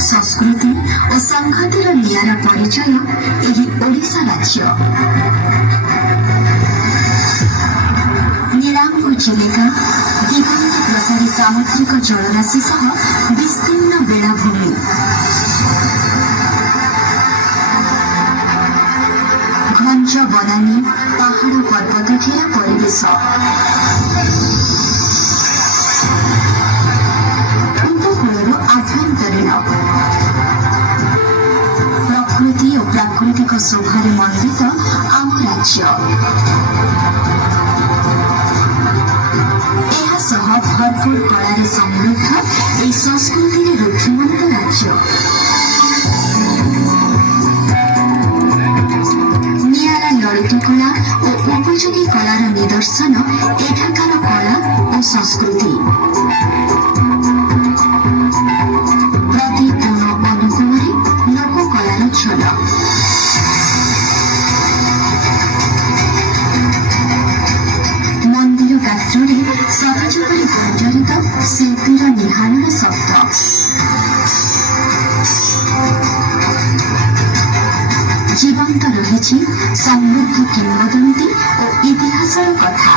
संस्कृति और संघातिर नियारा परिचय एही ओडिशा राज्य। नीलांबर चिलिका दिगंत प्रसारी सामुद्रिक जलराशि सह विस्तीर्ण बेलाभूमि, घंच बनानी पहाड़ पर्वत घेरा परिवेश, उपकूल आभ्यंतरीण प्रकृति और प्राकृतिक शोभारे मंडित आम राज्य। भरपूर कलार समृद्ध ए संस्कृति रुचिमंत राज्य। नियारा ललित कला और उपयोगी कलार निदर्शन एठाकार कला और संस्कृति। प्रति कोण अनुकूल लोककलार झलक। मंदिर गात्रे सहजपरि गुंजरित शिल्पीर निहालर शब्द। जीवंत रही समृद्ध किंवदंती और इतिहासर कथा।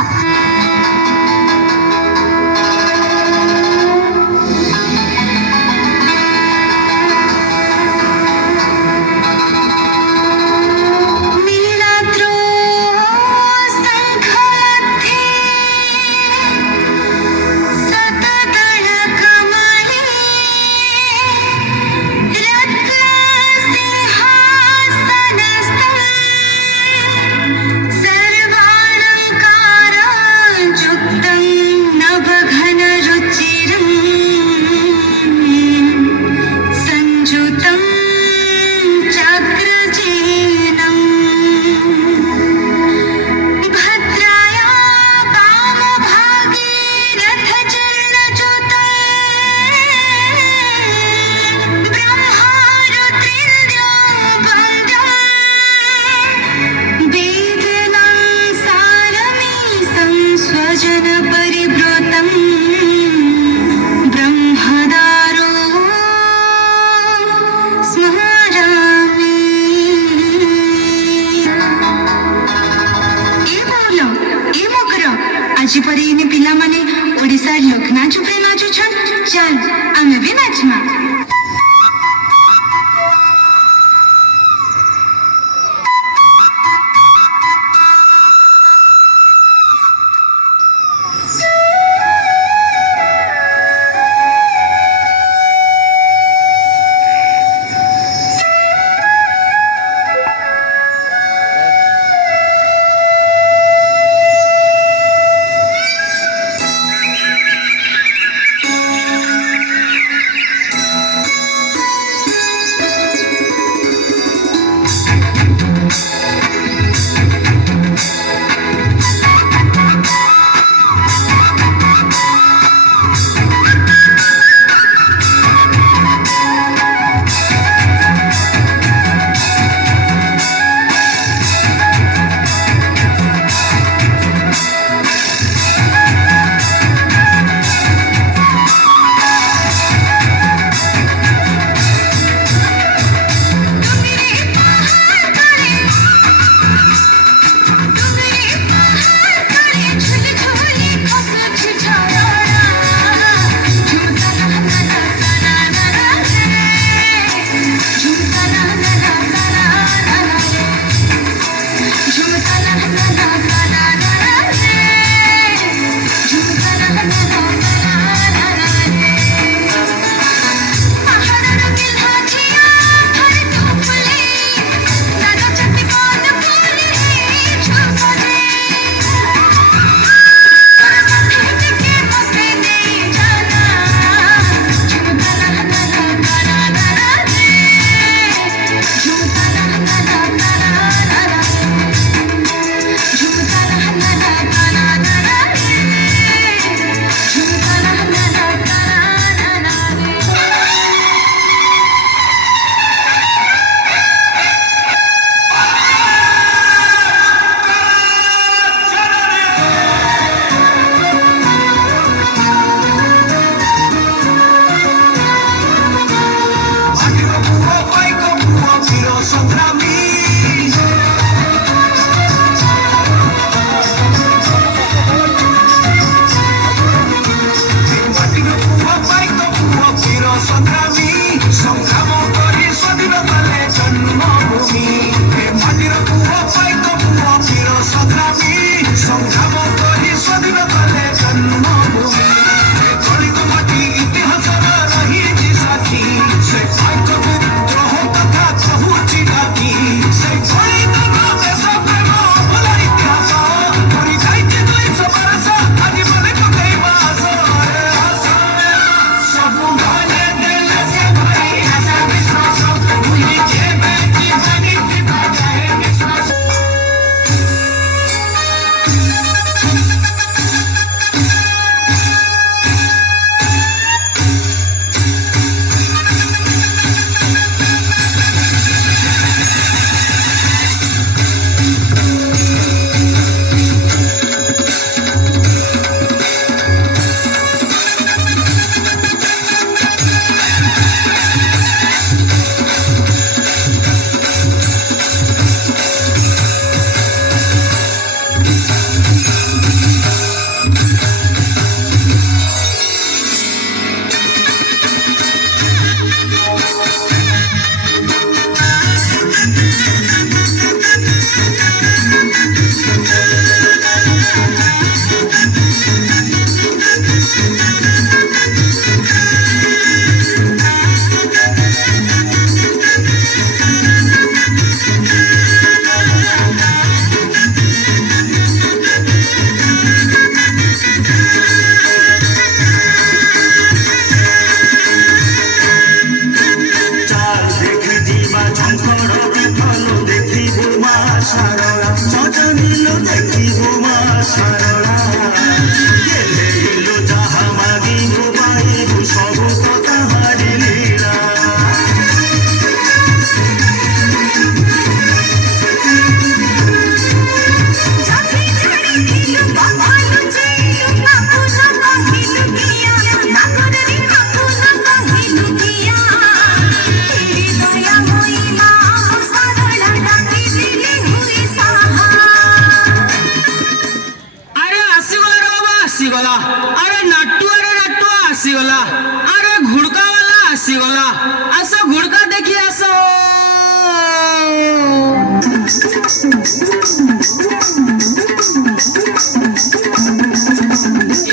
আসো ঘুড়কা দেখি আসো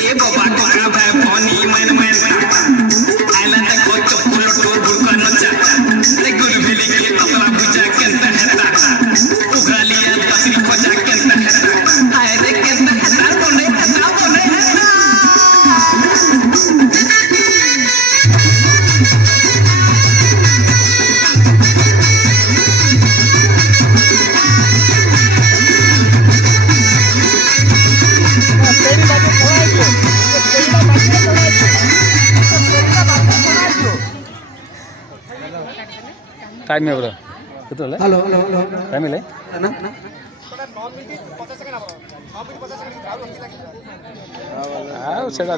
এ বাবা কোকা ভাই ফনি মান মান আইলা দেখো চকুলো টোর ঘুড়কা নচা তে গুল ভেলি কে ততলা বুঝা কেনতা হেতা উগালিয়া তকরি খোঁজা কেনতা হেতা আয় রে কেনতা হেতা বনে হেতা टाइम है ब्रो केतले हेलो हेलो हेलो टाइम है ना आ सेटा